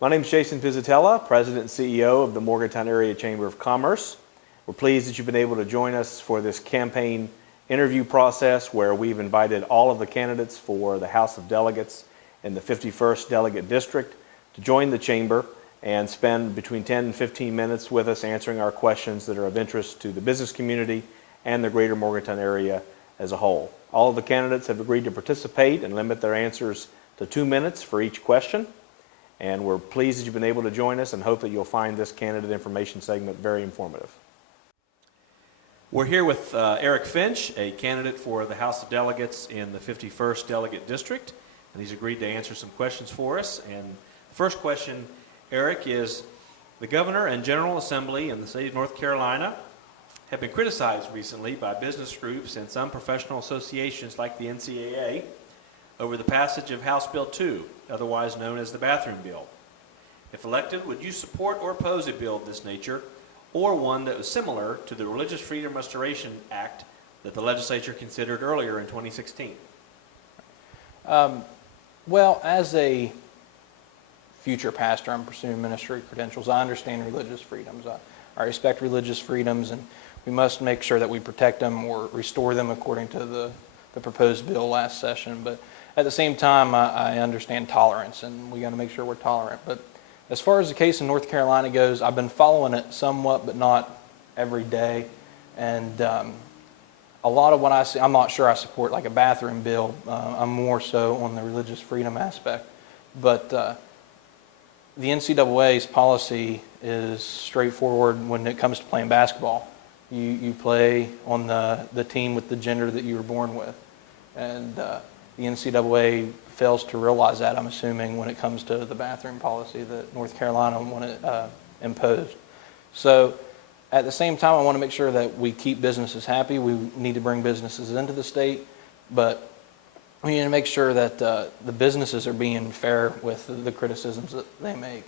My name is Jason Pizatella, President and CEO of the Morgantown Area Chamber of Commerce. We're pleased that you've been able to join us for this campaign interview process where we've invited all of the candidates for the House of Delegates in the 51st Delegate District to join the Chamber and spend between 10 and 15 minutes with us answering our questions that are of interest to the business community and the greater Morgantown area as a whole. All of the candidates have agreed to participate and limit their answers to 2 minutes for each question. And we're pleased that you've been able to join us and hope that you'll find this candidate information segment very informative. We're here with Eric Finch, a candidate for the House of Delegates in the 51st Delegate District, and he's agreed to answer some questions for us. And the first question, Eric, is the Governor and General Assembly in the state of North Carolina have been criticized recently by business groups and some professional associations like the NCAA over the passage of House Bill 2, otherwise known as the Bathroom Bill. If elected, would you support or oppose a bill of this nature, or one that was similar to the Religious Freedom Restoration Act that the legislature considered earlier in 2016? Well, as a future pastor, I'm pursuing ministry credentials. I understand religious freedoms. I respect religious freedoms, and we must make sure that we protect them or restore them according to the proposed bill last session. But at the same time, I understand tolerance, and we got to make sure we're tolerant. But as far as the case in North Carolina goes, I've been following it somewhat, but not every day. And a lot of what I see, I'm not sure I support like a bathroom bill. I'm more so on the religious freedom aspect. But the NCAA's policy is straightforward when it comes to playing basketball. You play on the team with the gender that you were born with. And the NCAA fails to realize that, I'm assuming, when it comes to the bathroom policy that North Carolina wanted imposed. So at the same time, I want to make sure that we keep businesses happy. We need to bring businesses into the state, but we need to make sure that the businesses are being fair with the criticisms that they make,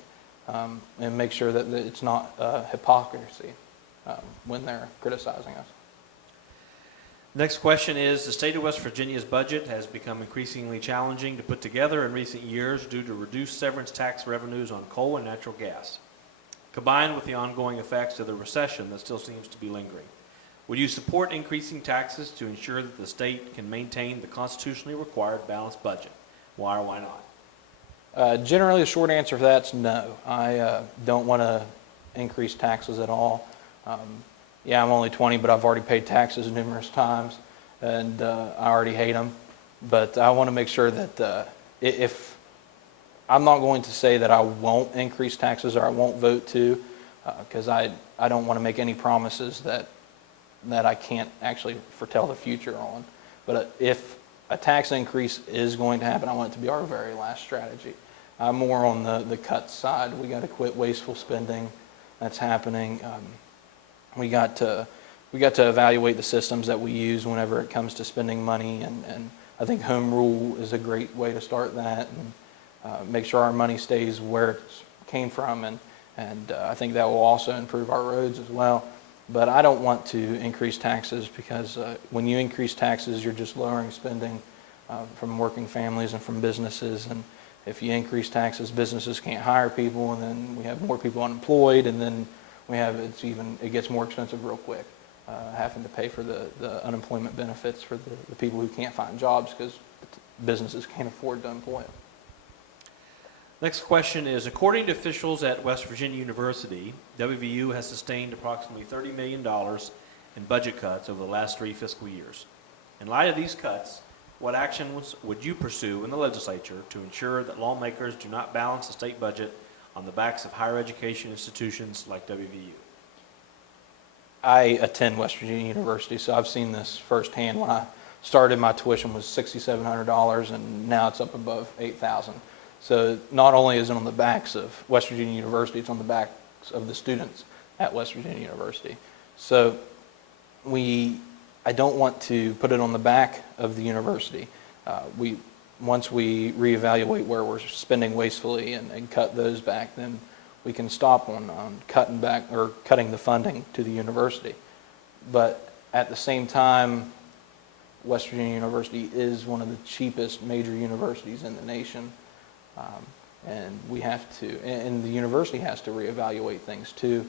and make sure that it's not hypocrisy when they're criticizing us. Next question is, the state of West Virginia's budget has become increasingly challenging to put together in recent years due to reduced severance tax revenues on coal and natural gas, combined with the ongoing effects of the recession that still seems to be lingering. Would you support increasing taxes to ensure that the state can maintain the constitutionally required balanced budget? Why or why not? Generally, the short answer for that's no. I don't want to increase taxes at all. Yeah, I'm only 20, but I've already paid taxes numerous times, and I already hate them. But I want to make sure that if I'm not going to say that I won't increase taxes or I won't vote to, because I don't want to make any promises that I can't actually foretell the future on. But if a tax increase is going to happen, I want it to be our very last strategy. I'm more on the cut side. We got to quit wasteful spending that's happening. We got to evaluate the systems that we use whenever it comes to spending money, and I think home rule is a great way to start that, and make sure our money stays where it came from, and I think that will also improve our roads as well. But I don't want to increase taxes, because when you increase taxes, you're just lowering spending from working families and from businesses. And if you increase taxes, businesses can't hire people, and then we have more people unemployed, and then it gets more expensive real quick, having to pay for the unemployment benefits for the people who can't find jobs because businesses can't afford to employ them. Next question is, according to officials at West Virginia University, WVU has sustained approximately $30 million in budget cuts over the last 3 fiscal years. In light of these cuts, what actions would you pursue in the legislature to ensure that lawmakers do not balance the state budget on the backs of higher education institutions like WVU? I attend West Virginia University, so I've seen this firsthand. When I started, my tuition was $6,700, and now it's up above $8,000. So not only is it on the backs of West Virginia University, it's on the backs of the students at West Virginia University. So I don't want to put it on the back of the university. Once we reevaluate where we're spending wastefully and cut those back, then we can stop on cutting back or cutting the funding to the university. But at the same time, West Virginia University is one of the cheapest major universities in the nation. And we have to, and the university has to reevaluate things too,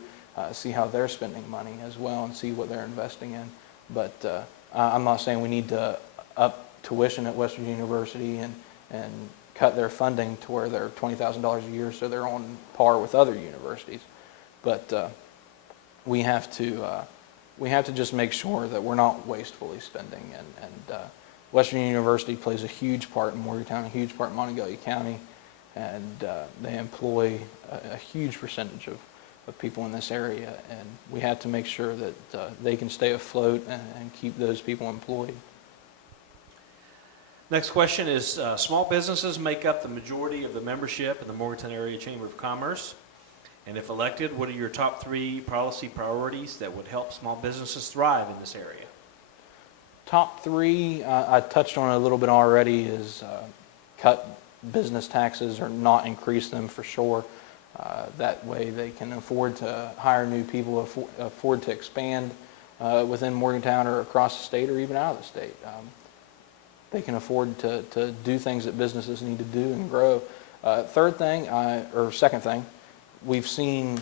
see how they're spending money as well and see what they're investing in. But I'm not saying we need to up tuition at Western University and cut their funding to where they're $20,000 a year so they're on par with other universities. But we have to just make sure that we're not wastefully spending. And Western University plays a huge part in Morgantown, a huge part in Montague County, and they employ a huge percentage of people in this area. And we have to make sure that they can stay afloat and keep those people employed. Next question is, small businesses make up the majority of the membership in the Morgantown Area Chamber of Commerce. And if elected, what are your top 3 policy priorities that would help small businesses thrive in this area? Top 3, I touched on it a little bit already, is cut business taxes or not increase them for sure. That way they can afford to hire new people, afford to expand within Morgantown or across the state or even out of the state. They can afford to do things that businesses need to do and grow. Second thing, we've seen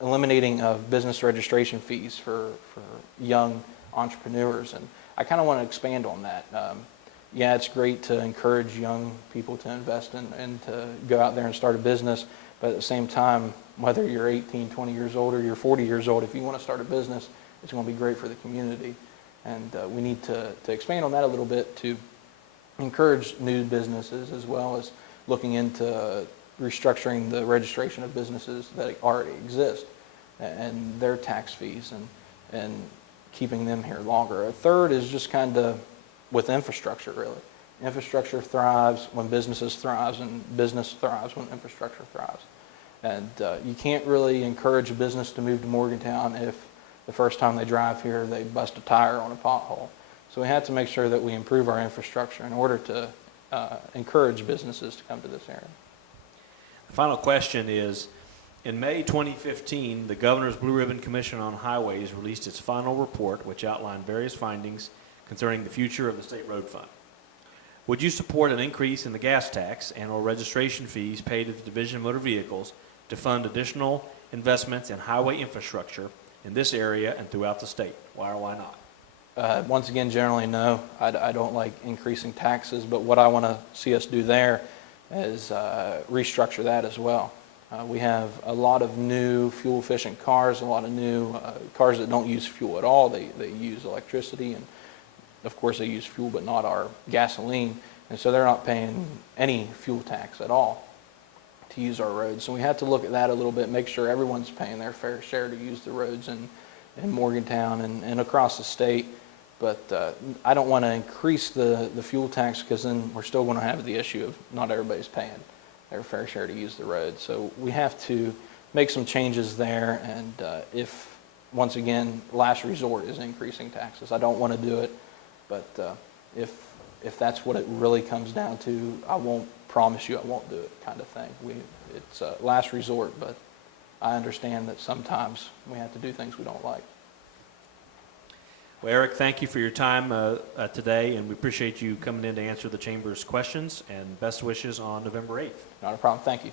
eliminating of business registration fees for young entrepreneurs, and I kind of want to expand on that. Yeah, it's great to encourage young people to invest and to go out there and start a business, but at the same time, whether you're 18, 20 years old or you're 40 years old, if you want to start a business, it's going to be great for the community. And we need to expand on that a little bit to encourage new businesses, as well as looking into restructuring the registration of businesses that already exist and their tax fees and keeping them here longer. A third is just kind of with infrastructure, really. Infrastructure thrives when businesses thrive, and business thrives when infrastructure thrives. And you can't really encourage a business to move to Morgantown if the first time they drive here, they bust a tire on a pothole. So we have to make sure that we improve our infrastructure in order to encourage businesses to come to this area. The final question is, in May 2015, the Governor's Blue Ribbon Commission on Highways released its final report, which outlined various findings concerning the future of the State Road Fund. Would you support an increase in the gas tax and/or registration fees paid to the Division of Motor Vehicles to fund additional investments in highway infrastructure in this area and throughout the state? Why or why not? Once again, generally no. I don't like increasing taxes, but what I want to see us do there is restructure that as well. We have a lot of new fuel-efficient cars, a lot of new cars that don't use fuel at all. They use electricity, and of course they use fuel but not our gasoline, and so they're not paying any fuel tax at all to use our roads. So we have to look at that a little bit, make sure everyone's paying their fair share to use the roads in Morgantown and across the state. But I don't want to increase the fuel tax, because then we're still going to have the issue of not everybody's paying their fair share to use the road. So we have to make some changes there, and if, once again, last resort is increasing taxes. I don't want to do it, but if that's what it really comes down to, I won't promise you I won't do it, kind of thing. It's last resort, but I understand that sometimes we have to do things we don't like. Well, Eric, thank you for your time today, and we appreciate you coming in to answer the Chamber's questions, and best wishes on November 8th. Not a problem. Thank you.